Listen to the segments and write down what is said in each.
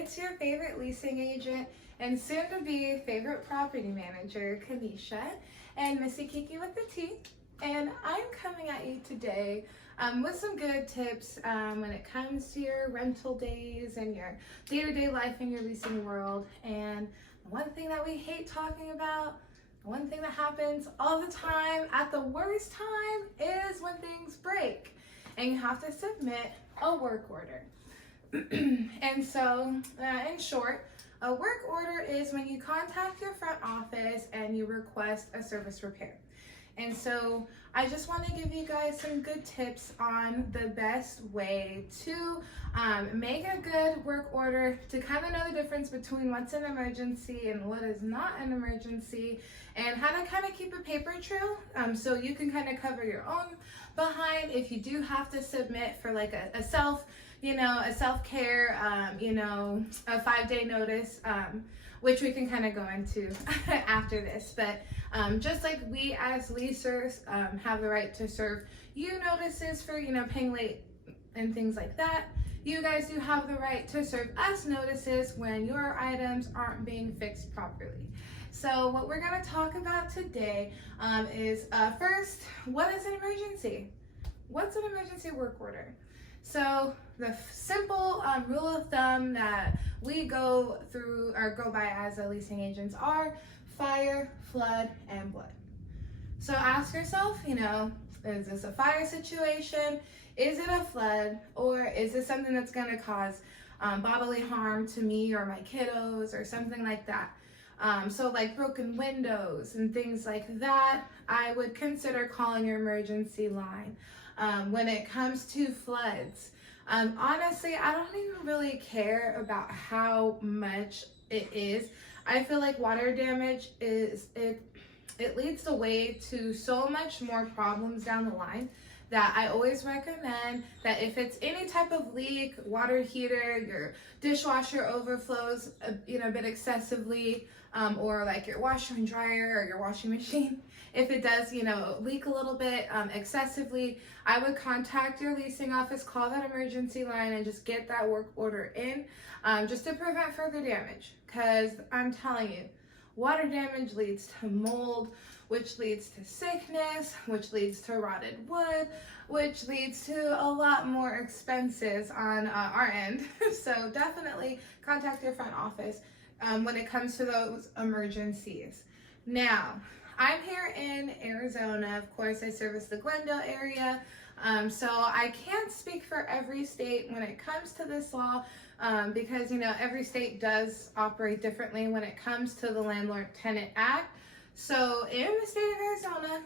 it's your favorite leasing agent and soon to be favorite property manager, Kanisha, and Missy Kiki with the T. And I'm coming at you today with some good tips when it comes to your rental days and your day-to-day life in your leasing world. And one thing that we hate talking about, one thing that happens all the time at the worst time is when things break and you have to submit a work order. And so, in short, a work order is when you contact your front office and you request a service repair. And so I just want to give you guys some good tips on the best way to make a good work order, to kind of know the difference between what's an emergency and what is not an emergency, and how to kind of keep a paper trail so you can kind of cover your own behind if you do have to submit for like a self-care, a 5-day notice, which we can kind of go into after this. But just like we as leasers have the right to serve you notices for, paying late and things like that, you guys do have the right to serve us notices when your items aren't being fixed properly. So what we're going to talk about today is first, what is an emergency? What's an emergency work order? So the simple rule of thumb that we go through or go by as a leasing agents are fire, flood, and blood. So ask yourself, is this a fire situation? Is it a flood? Or is this something that's going to cause bodily harm to me or my kiddos or something like that? So like broken windows and things like that, I would consider calling your emergency line. When it comes to floods, honestly, I don't even really care about how much it is. I feel like water damage it leads the way to so much more problems down the line that I always recommend that if it's any type of leak, water heater, your dishwasher overflows a bit excessively, or like your washer and dryer or your washing machine, if it does, leak a little bit excessively, I would contact your leasing office, call that emergency line, and just get that work order in, just to prevent further damage. Because I'm telling you, water damage leads to mold, which leads to sickness, which leads to rotted wood, which leads to a lot more expenses on our end. So definitely contact your front office when it comes to those emergencies. Now, I'm here in Arizona. Of course, I service the Glendale area. So I can't speak for every state when it comes to this law because, every state does operate differently when it comes to the Landlord-Tenant Act. So in the state of Arizona,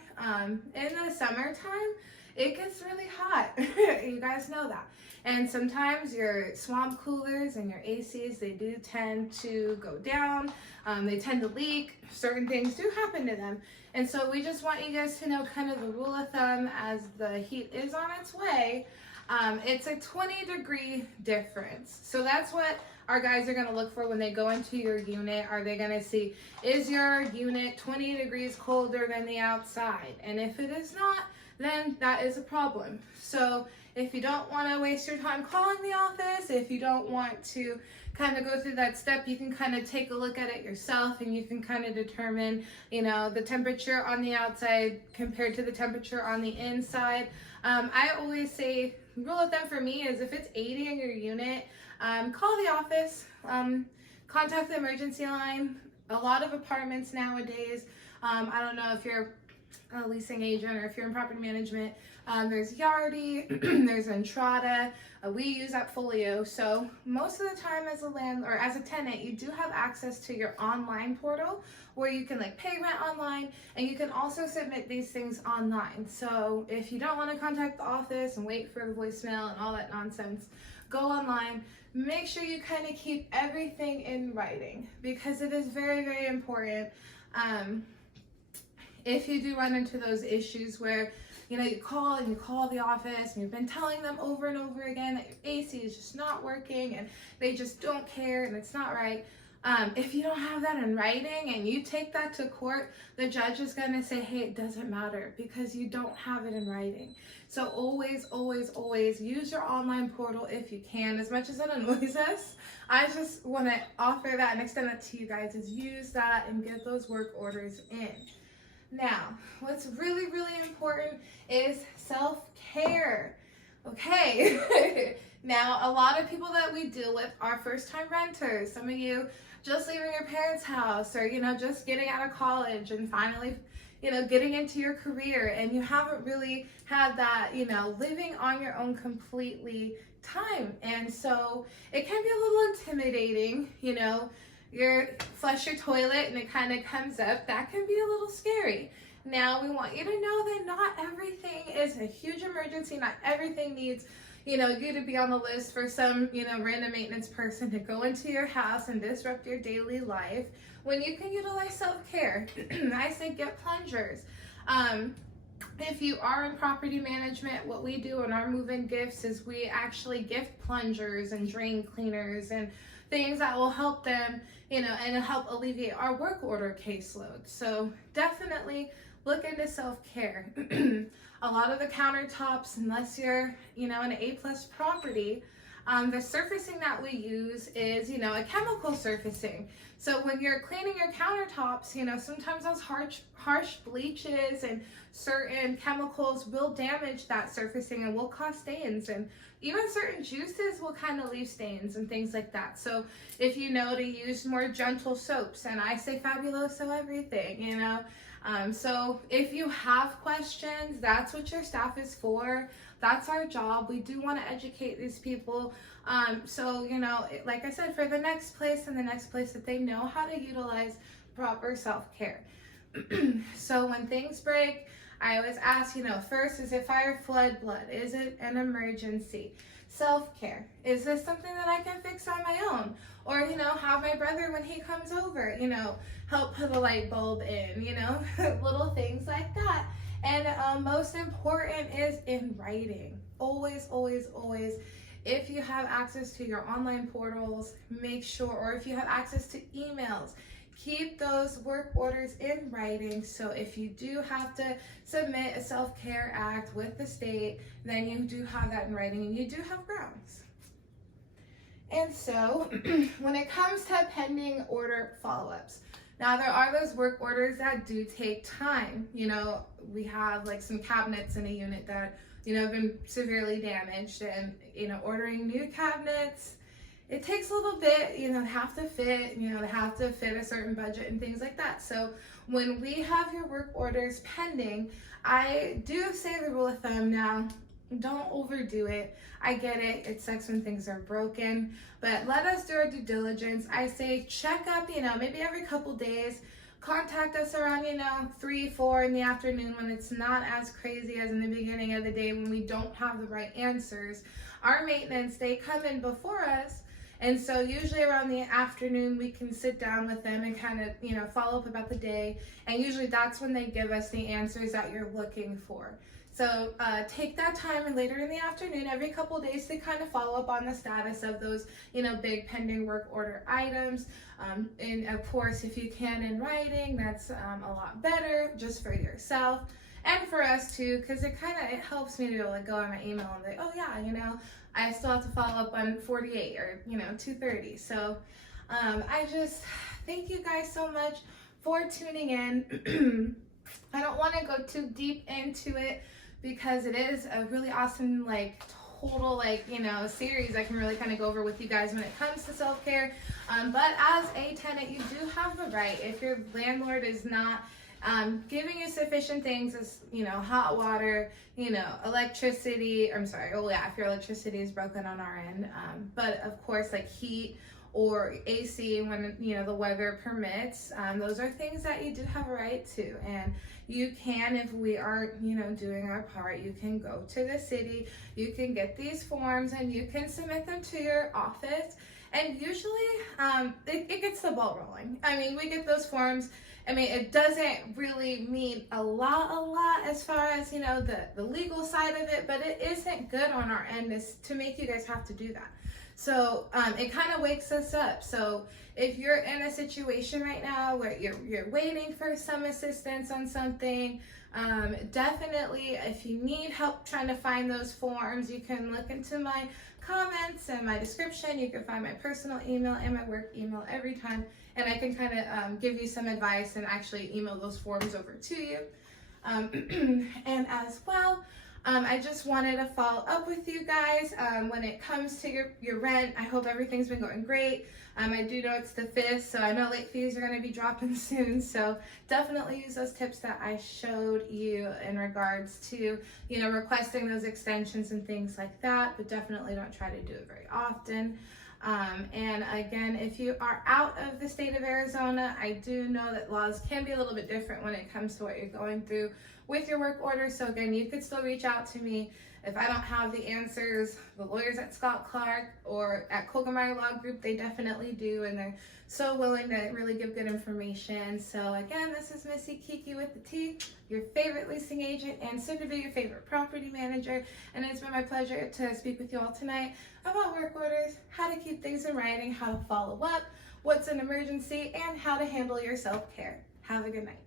in the summertime, it gets really hot. You guys know that. And sometimes your swamp coolers and your ACs, they do tend to go down. They tend to leak. Certain things do happen to them. And so we just want you guys to know kind of the rule of thumb as the heat is on its way. It's a 20-degree difference. So that's what our guys are going to look for when they go into your unit. Are they going to see, is your unit 20 degrees colder than the outside? And if it is not, then that is a problem. So if you don't want to waste your time calling the office, if you don't want to kind of go through that step, you can kind of take a look at it yourself and you can kind of determine, the temperature on the outside compared to the temperature on the inside. I always say, rule of thumb for me is if it's 80 in your unit, call the office, contact the emergency line. A lot of apartments nowadays, I don't know if you're a leasing agent or if you're in property management, there's Yardi, there's Entrata, we use Appfolio. So most of the time as a landlord or as a tenant, you do have access to your online portal where you can pay rent online, and you can also submit these things online. So if you don't want to contact the office and wait for the voicemail and all that nonsense, go online. Make sure you kind of keep everything in writing because it is very, very important. If you do run into those issues where, you call the office and you've been telling them over and over again that your AC is just not working and they just don't care and it's not right, If you don't have that in writing and you take that to court, the judge is going to say, hey, it doesn't matter because you don't have it in writing. So always, always, always use your online portal if you can. As much as it annoys us, I just want to offer that and extend that to you guys, is use that and get those work orders in. Now, what's really, really important is self-care. Okay. Now, a lot of people that we deal with are first-time renters. Some of you just leaving your parents' house, or, just getting out of college and finally, getting into your career, and you haven't really had that, living on your own completely time. And so it can be a little intimidating, you flush your toilet and it kind of comes up. That can be a little scary. Now, we want you to know that not everything is a huge emergency. Not everything needs you to be on the list for some, random maintenance person to go into your house and disrupt your daily life, when you can utilize self-care. I say get plungers. If you are in property management, what we do in our move-in gifts is we actually gift plungers and drain cleaners and things that will help them, and help alleviate our work order caseload. So definitely look into self-care. A lot of the countertops, unless you're, an A+ property, the surfacing that we use is, a chemical surfacing. So when you're cleaning your countertops, sometimes those harsh bleaches and certain chemicals will damage that surfacing and will cause stains. And even certain juices will kind of leave stains and things like that. So if you know to use more gentle soaps, and I say Fabuloso everything, so if you have questions, that's what your staff is for. That's our job. We do want to educate these people. So, like I said, for the next place and the next place, that they know how to utilize proper self-care. So when things break, I always ask, first, is it fire, flood, blood? Is it an emergency? Self-care. Is this something that I can fix on my own? Or, have my brother, when he comes over, help put a light bulb in, little things like that. And most important is in writing. Always, always, always. If you have access to your online portals, make sure, or if you have access to emails, keep those work orders in writing. So if you do have to submit a self-care act with the state, then you do have that in writing and you do have grounds. And so when it comes to pending order follow-ups, now there are those work orders that do take time. We have like some cabinets in a unit that, have been severely damaged, and, ordering new cabinets, it takes a little bit, they have to fit, they have to fit a certain budget and things like that. So when we have your work orders pending, I do say the rule of thumb now, don't overdo it. I get it. It sucks when things are broken, but let us do our due diligence. I say check up, maybe every couple days. Contact us around, 3, 4 in the afternoon, when it's not as crazy as in the beginning of the day when we don't have the right answers. Our maintenance, they come in before us. And so usually around the afternoon, we can sit down with them and kind of, follow up about the day. And usually that's when they give us the answers that you're looking for. So take that time, and later in the afternoon, every couple of days, to kind of follow up on the status of those, big pending work order items. And of course, if you can in writing, that's a lot better, just for yourself and for us too, because it helps me to be able to go on my email and be like, oh yeah, I still have to follow up on 48 or 230. So I just thank you guys so much for tuning in. I don't want to go too deep into it, because it is a really awesome, total, series I can really kind of go over with you guys when it comes to self-care. But as a tenant, you do have the right, if your landlord is not giving you sufficient things as, hot water, electricity, if your electricity is broken on our end, but of course, heat or AC when, the weather permits, those are things that you do have a right to. And you can, if we are, doing our part, you can go to the city, you can get these forms, and you can submit them to your office. And usually, it gets the ball rolling. I mean, we get those forms. I mean, it doesn't really mean a lot as far as, the legal side of it, but it isn't good on our end to make you guys have to do that. So it kind of wakes us up. So if you're in a situation right now where you're waiting for some assistance on something, definitely if you need help trying to find those forms, you can look into my comments and my description. You can find my personal email and my work email every time, and I can kind of give you some advice and actually email those forms over to you. And as well, I just wanted to follow up with you guys when it comes to your rent. I hope everything's been going great. I do know it's the 5th, so I know late fees are going to be dropping soon. So definitely use those tips that I showed you in regards to, you know, requesting those extensions and things like that. But definitely don't try to do it very often. And again, if you are out of the state of Arizona, I do know that laws can be a little bit different when it comes to what you're going through with your work order. So again, you could still reach out to me. If I don't have the answers, the lawyers at Scott Clark or at Kogelmeyer Law Group, they definitely do, and they're so willing to really give good information. So again, this is Missy Kiki with the T, your favorite leasing agent and soon to be your favorite property manager. And it's been my pleasure to speak with you all tonight about work orders, how to keep things in writing, how to follow up, what's an emergency, and how to handle your self-care. Have a good night.